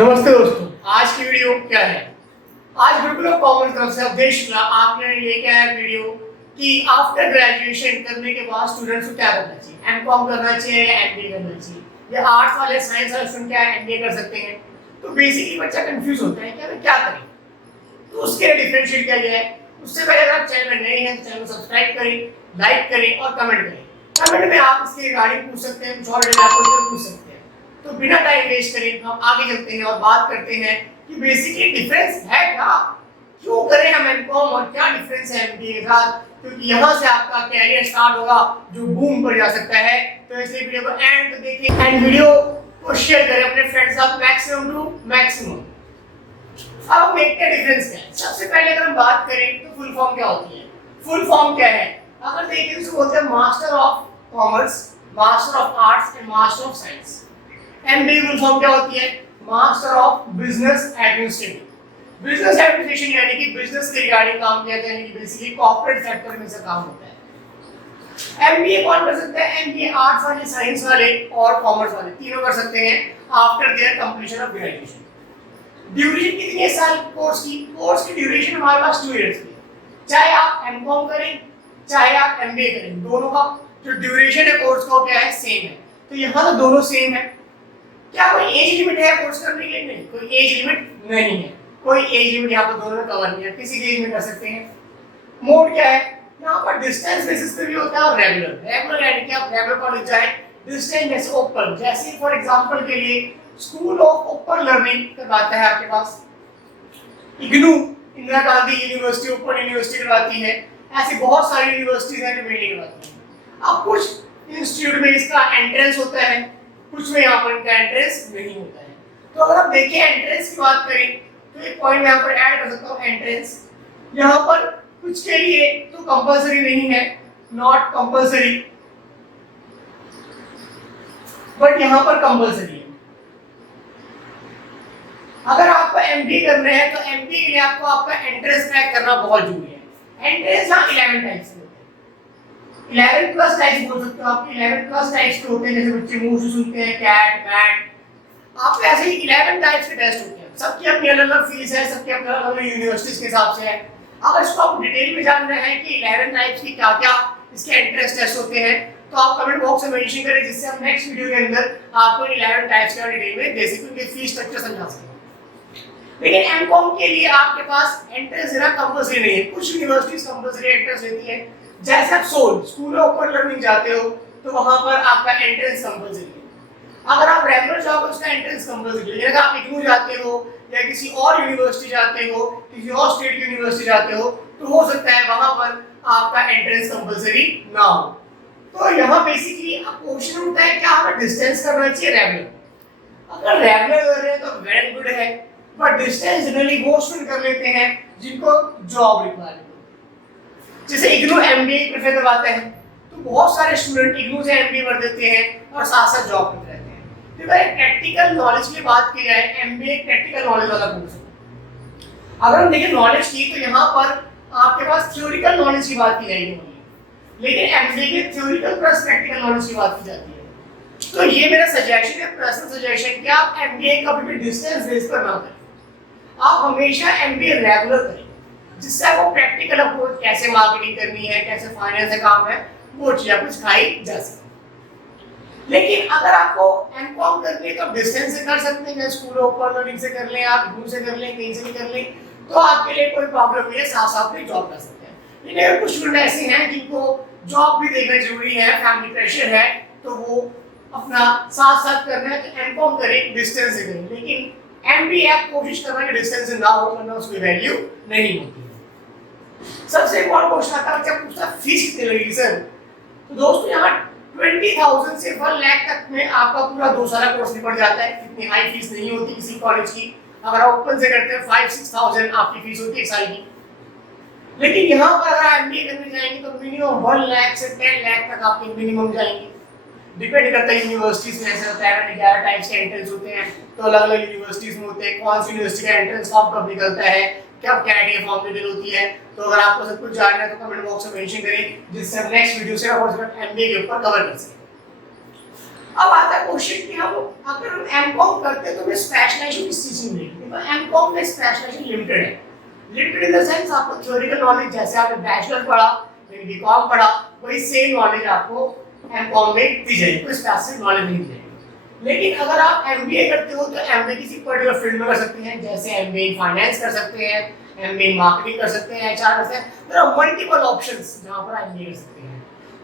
नमस्ते दोस्तों, आज की वीडियो क्या है? आज गुरुकुल ऑफ कॉमर्स तरफ से अवधेश शुक्ला आपने लेके आया वीडियो कि आफ्टर ग्रेजुएशन करने के बाद स्टूडेंट्स को क्या करना चाहिए, एमकॉम करना चाहिए या एमबीए करना चाहिए, या आर्ट्स वाले साइंस वाले स्टूडेंट क्या एमबीए कर सकते हैं। तो बेसिकली बच्चा कंफ्यूज होता है कि हमें क्या करें, तो उसके लिए डिफरेंशिएट किया गया है। उससे पहले अगर आप चैनल में नए हैं तो चैनल को सब्सक्राइब करें, लाइक करें और कमेंट करें। कमेंट में आप इसके रिगार्डिंग पूछ सकते हैं, कुछ और डिटेल आप पूछ सकते हैं। तो बिना टाइम वेस्ट करे हम आगे चलते हैं और बात करते हैं कि बेसिकली डिफरेंस है क्या, क्यों करें हम एमकॉम और क्या डिफरेंस है एमबीए के साथ, क्योंकि यहाँ से आपका कैरियर स्टार्ट होगा जो बूम पर जा सकता है। तो इसलिए वीडियो को एंड तक देखें एंड वीडियो को शेयर करें अपने फ्रेंड्स के साथ मैक्सिमम टू मैक्सिमम। अब हम देखते हैं डिफरेंस क्या है। सबसे पहले अगर हम बात करें तो फुल फॉर्म क्या होती है। फुल फॉर्म क्या है, अगर देखिए तो बोलते हैं master of commerce, master of arts and master of science. MBA full form क्या होती है, master of business administration. Business administration यानी कि बिजनेस के रिगार्डिंग काम किया जाता है, यानी कि बेसिकली कॉर्पोरेट सेक्टर में से काम होता है। एमबीए कौन कर सकता है, एमबीए आर्ट्स वाले, साइंस वाले और कॉमर्स वाले तीनों कर सकते हैं after their completion of graduation. Duration कितनी है साल कोर्स की? कोर्स की ड्यूरेशन हमारे पास 2 इयर्स की, चाहे आप एमकॉम करें चाहे आप एमबीए करें, दोनों का जो ड्यूरेशन है कोर्स का क्या है, सेम है। तो यहाँ तो दोनों सेम है। क्या कोई एज लिमिट है कोर्स करने के लिए? नहीं, कोई एज लिमिट नहीं है। कोई एज लिमिट यहाँ पर दोनों में कवर नहीं है, किसी भी एज में कर सकते हैं। मोड क्या है, यहाँ पर डिस्टेंस बेसिस पे भी होता है और रेगुलर। रेगुलर यानी कि आप रेगुलर कॉलेज जाए, डिस्टेंस जैसे ओपन, जैसे फॉर एग्जांपल के लिए स्कूल ऑफ ओपन लर्निंग करवाता है आपके पास, IGNOU Indira Gandhi university open university करवाती है। ऐसे बहुत सारी यूनिवर्सिटीज हैं जो मेनली करवाती हैं। अब कुछ इंस्टीट्यूट में इसका एंट्रेंस होता है, कुछ में यहाँ पर इनका एंट्रेंस नहीं होता है। तो अगर आप देखें एंट्रेंस की बात करें तो एक पॉइंट मैं यहाँ पर ऐड कर सकता हूँ, एंट्रेंस यहाँ पर कुछ के लिए तो कंपलसरी नहीं है, नॉट कंपलसरी, बट यहाँ पर कंपलसरी है। अगर आपको एमबीए करना है तो एमबीए के लिए आपको आपका एंट्रेंस क्रैक करना बहुत जरूरी है। एंट्रेंस यहाँ 11 टाइप्स के होते हैं, 11 प्लस टाइप्स बोल सकते हो आप। 11 प्लस टाइप्स के होते हैं, जैसे बच्चे मुंह से सुनते हैं कैट मैट, आप ऐसे ही 11 टाइप्स के टेस्ट होते हैं। सबकी अपनी अलग अलग फीस है, सबकी अपनी अलग अलग यूनिवर्सिटीज के हिसाब से है। अगर इसको आप डिटेल में जानना है कि 11 टाइप्स की क्या क्या इसके एंट्रेंस टेस्ट होते हैं तो आप कमेंट बॉक्स में मेंशन करें, जिससे हम नेक्स्ट वीडियो के अंदर आपको 11 टाइप्स का डिटेल में दे सकें, उनके फीस स्ट्रक्चर समझा सकें। लेकिन एमकॉम के लिए आपके पास एंट्रेंस देना कंपलसरी नहीं है। कुछ यूनिवर्सिटीज कंपलसरी एंट्रेंस देती है, जैसे आप स्कूल ऑफ ओपन लर्निंग जाते हो तो वहां पर आपका एंट्रेंस कंपलसरी है। अगर आप रेगुलर जाओगे उसका एंट्रेंस कंपलसरी है। अगर आप इग्नू जाते हो या किसी और यूनिवर्सिटी जाते हो, किसी और स्टेट यूनिवर्सिटी जाते हो, तो हो सकता है वहां पर आपका एंट्रेंस कंपलसरी ना हो। तो यहाँ बेसिकली क्वेश्चन उठता है क्या हमें डिस्टेंस करना चाहिए रेगुलर। अगर रेगुलर कर रहे हैं तो वेरी गुड है, बट डिस्टेंस जनरली वो स्टूडेंट कर लेते हैं जिनको जॉब रिक्वायरमेंट हो। जैसे इग्नू एमबीए प्रेफर करवाते हैं तो बहुत सारे स्टूडेंट इग्नू से एमबीए कर देते हैं और साथ साथ जॉब करते रहते हैं। तो अगर प्रैक्टिकल नॉलेज की बात की जाए, एमबीए प्रैक्टिकल नॉलेज वाला कोर्स है। अगर हम देखें नॉलेज की तो यहाँ पर आपके पास थ्योरिकल नॉलेज की बात की जाएगी, लेकिन एमबीए के थ्योरिकल प्लस प्रैक्टिकल नॉलेज की बात की जाती है। तो ये मेरा सजेशन है, पर्सनल सजेशन, कि आप एमबीए कभी भी डिस्टेंस बेस पर ना करें। आप हमेशा एमबीए रेगुलर करें, जिससे आपको प्रैक्टिकल अप्रोच, कैसे मार्केटिंग करनी है, कैसे फाइनेंस का काम है, वो चीज आपको सिखाई जा सके। लेकिन अगर आपको एमकॉम करनी है तो डिस्टेंस से कर सकते हैं, स्कूल ओपन लर्निंग से कर लें, आप ग्रुप से कर लें, कहीं से भी कर लें, तो आपके लिए कोई प्रॉब्लम नहीं है, साथ साथ में जॉब कर सकते हैं। लेकिन अगर कुछ स्टूडेंट ऐसे हैं जिनको जॉब भी देखना जरूरी है, फैमिली प्रेशर है, तो वो अपना साथ साथ करना है तो एमकॉम करें, डिस्टेंस से करें। लेकिन एमबीए आप कोशिश करना कि डिस्टेंस से ना हो, वरना उसकी वैल्यू नहीं होती। सबसे इम्पोर्टेंट क्वेश्चन आता है जब पूछता फीस कितनी लगेगी सर। तो दोस्तों यहाँ 20,000 से 1 लाख तक में आपका पूरा 2 साल का कोर्स निपट जाता है। इतनी हाई फीस नहीं होती किसी कॉलेज की। अगर आप ओपन से करते हैं 5-6,000 आपकी फीस होती है 1 साल की। लेकिन यहाँ पर अगर आप एमबीए करने जाएंगे तो मिनिमम 1 लाख से 10 लाख तक आपके मिनिमम जाएंगे। डिपेंड करता है यूनिवर्सिटीज में, ऐसे होता है 11 टाइप्स के एंट्रेंस होते हैं, तो अलग अलग यूनिवर्सिटीज में होते हैं। कौन सी यूनिवर्सिटी का एंट्रेंस फॉर्म कब निकलता है, क्या कैटेगरी फॉर्म डिटेल होती है। तो अगर आपको सब कुछ जानना है तो कमेंट बॉक्स में मेंशन करें, जिससे हम नेक्स्ट वीडियो से और एमबीए के ऊपर कवर कर सकें। अब आता है क्वेश्चन कि हम अगर हम एमकॉम करते हैं तो हमें स्पेशलाइजेशन किस चीज में मिलेगी? तो एमकॉम में स्पेशलाइजेशन लिमिटेड है। लिमिटेड इन द सेंस आपको थ्योरेटिकल नॉलेज जैसे आपने बैचलर पढ़ा, बीकॉम पढ़ा, वही सेम नॉलेज आपको एमकॉम में दी जाएगी, कोई स्पेसिफिक नॉलेज नहीं दी जाएगी। लेकिन अगर आप एमबीए करते हो तो एमबीए किसी पर्टिकुलर फील्ड में कर सकते हैं, जैसे एमबीए इन फाइनेंस कर सकते हैं, एमबीए इन मार्केटिंग कर सकते हैं, एचआर कर सकते हैं। देयर आर मल्टीपल ऑप्शंस जहां पर एमबीए कर सकते हैं।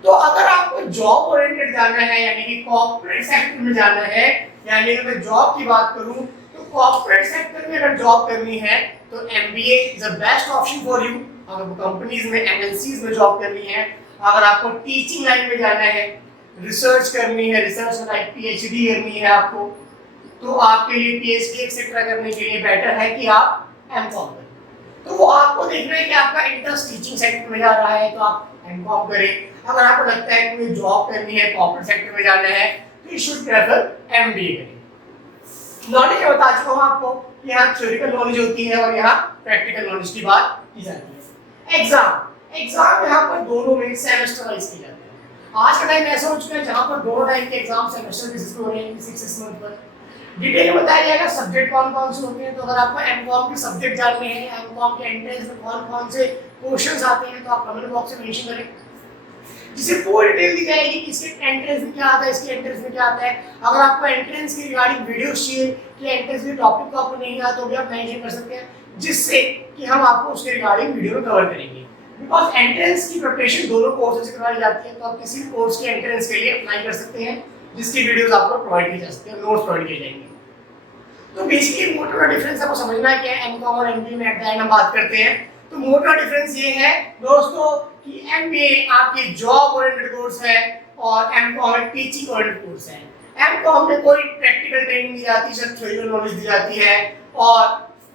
तो अगर आपको जॉब ओरिएंटेड जाना है, यानी कि कॉर्पोरेट सेक्टर में जाना है, यानी कि मैं जॉब की बात करूं तो कॉर्पोरेट सेक्टर में अगर जॉब करनी है तो MBA is the best option for you. अगर कंपनीज में, एमएनसीज में जॉब करनी है, अगर आपको टीचिंग लाइन में जाना है, रिसर्च करनी है, रिसर्च में लाइक पीएचडी करनी है आपको, तो आपके लिए पीएचडी एक्सेट्रा करने के लिए बेटर है कि आप एमकॉम करें। तो वो आपको देखना है कि आपका इंटरेस्ट टीचिंग सेक्टर में जा रहा है तो आप एमकॉम करें। अगर आपको लगता है कि मुझे जॉब करनी है, कॉर्पोरेट सेक्टर में जाना है, तो यू शुड प्रेफर एमबीए करें। नॉलेज बता चुका हूं आपको कि यहाँ थ्योरेटिकल नॉलेज होती है और यहाँ प्रैक्टिकल नॉलेज की बात की जाती है। एग्जाम यहाँ पर दोनों में सेमेस्टर वाइज की जाती है। आज का टाइम ऐसा हो चुका है जहां पर दोनों टाइम के एग्जाम सेमेस्टर बेसिस पे हो रहे हैं, 6 मंथ पर। डिटेल में बताया जाएगा सब्जेक्ट कौन कौन से होते हैं। तो अगर आपको एमकॉम के सब्जेक्ट जानने हैं, एमकॉम के एंट्रेंस में कौन कौन से क्वेश्चंस आते हैं, तो आप कमेंट बॉक्स में मेंशन करें, जिससे पूरी डिटेल दी जाएगी कि इसके एंट्रेंस में क्या आता है, इसके एंट्रेंस में क्या आता है। अगर आपको एंट्रेंस के रिगार्डिंग वीडियोस चाहिए कि एंट्रेंस के टॉपिक को आपको नहीं आता तो भी आप मेंशन कर सकते हैं, जिससे कि हम आपको उसके रिगार्डिंग वीडियो में कवर करेंगे। बिकॉज एंट्रेंस की प्रिपरेशन दोनों कोर्सेज से करवाई जाती है, तो आप किसी भी कोर्स के एंट्रेंस के लिए अप्लाई कर सकते हैं, जिसकी वीडियोस आपको प्रोवाइड की जा सकती है, नोट्स प्रोवाइड किए जाएंगे। तो बेसिकली मोटा डिफरेंस आपको समझना है क्या है एमकॉम और एमबीए में। एट द एंड हम बात करते हैं तो मोटा डिफरेंस ये है दोस्तों कि एमबीए आपकी जॉब ओरिएंटेड कोर्स है और एमकॉम एक टीचिंग ओरिएंटेड कोर्स है। एमकॉम में कोई प्रैक्टिकल ट्रेनिंग दी जाती है, सिर्फ थ्योरिकल नॉलेज दी जाती है, और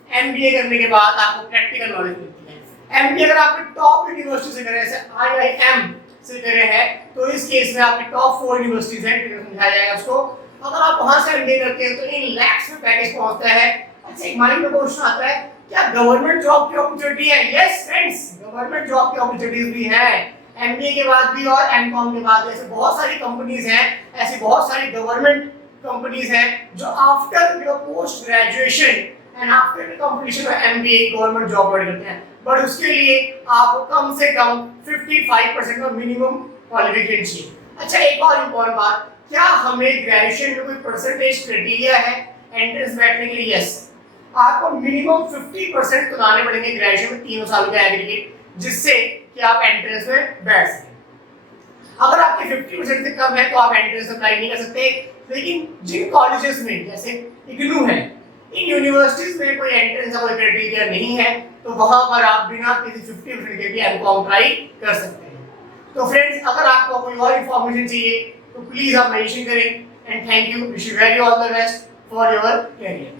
एमबीए करने के बाद आपको प्रैक्टिकल नॉलेज मिलती है। एमबीए अगर आपने टॉप यूनिवर्सिटी से करे, जैसे आईआईएम से करे हैं, तो इस केस में आपकी टॉप 4 यूनिवर्सिटीज हैं, समझाया जाएगा उसको। अगर आप वहां से एमबीए करते हैं तो इन लैक्स में पैकेज पहुंचता है। अच्छा, एक माइंड में क्वेश्चन आता है, क्या गवर्नमेंट जॉब की अपॉर्चुनिटी है? यस फ्रेंड्स, गवर्नमेंट जॉब की अपॉर्चुनिटीज भी है एमबीए के बाद भी और एमकॉम के बाद। ऐसे बहुत सारी कंपनीज हैं, ऐसी बहुत सारी गवर्नमेंट कंपनीज हैं जो after your post graduation and after the completion of MBA government job provide करते हैं। बट उसके लिए आपको कम से कम 55% का मिनिमम क्वालिफिकेशन चाहिए। अच्छा, एक और इंपॉर्टेंट बात, क्या हमें ग्रेजुएशन में कोई परसेंटेज क्राइटेरिया है एंट्रेंस बैठने के लिए? यस, आपको मिनिमम 50% तो लाने पड़ेंगे ग्रेजुएशन में, 3 साल का एग्रीगेट, जिससे कि आप एंट्रेंस में बैठ सकें। अगर आपके 50% से कम है तो आप एंट्रेंस अप्लाई नहीं कर सकते। लेकिन जिन कॉलेजेस में जैसे इग्नू है, इन यूनिवर्सिटीज में कोई एंट्रेंस का कोई क्राइटेरिया नहीं है, तो वहां पर आप बिना किसी 50% के भी एमकॉम ट्राई कर सकते हैं। तो फ्रेंड्स, अगर आपको कोई और इंफॉर्मेशन चाहिए तो प्लीज आप मेंशन करें। And thank you, wish you very all the best for your career.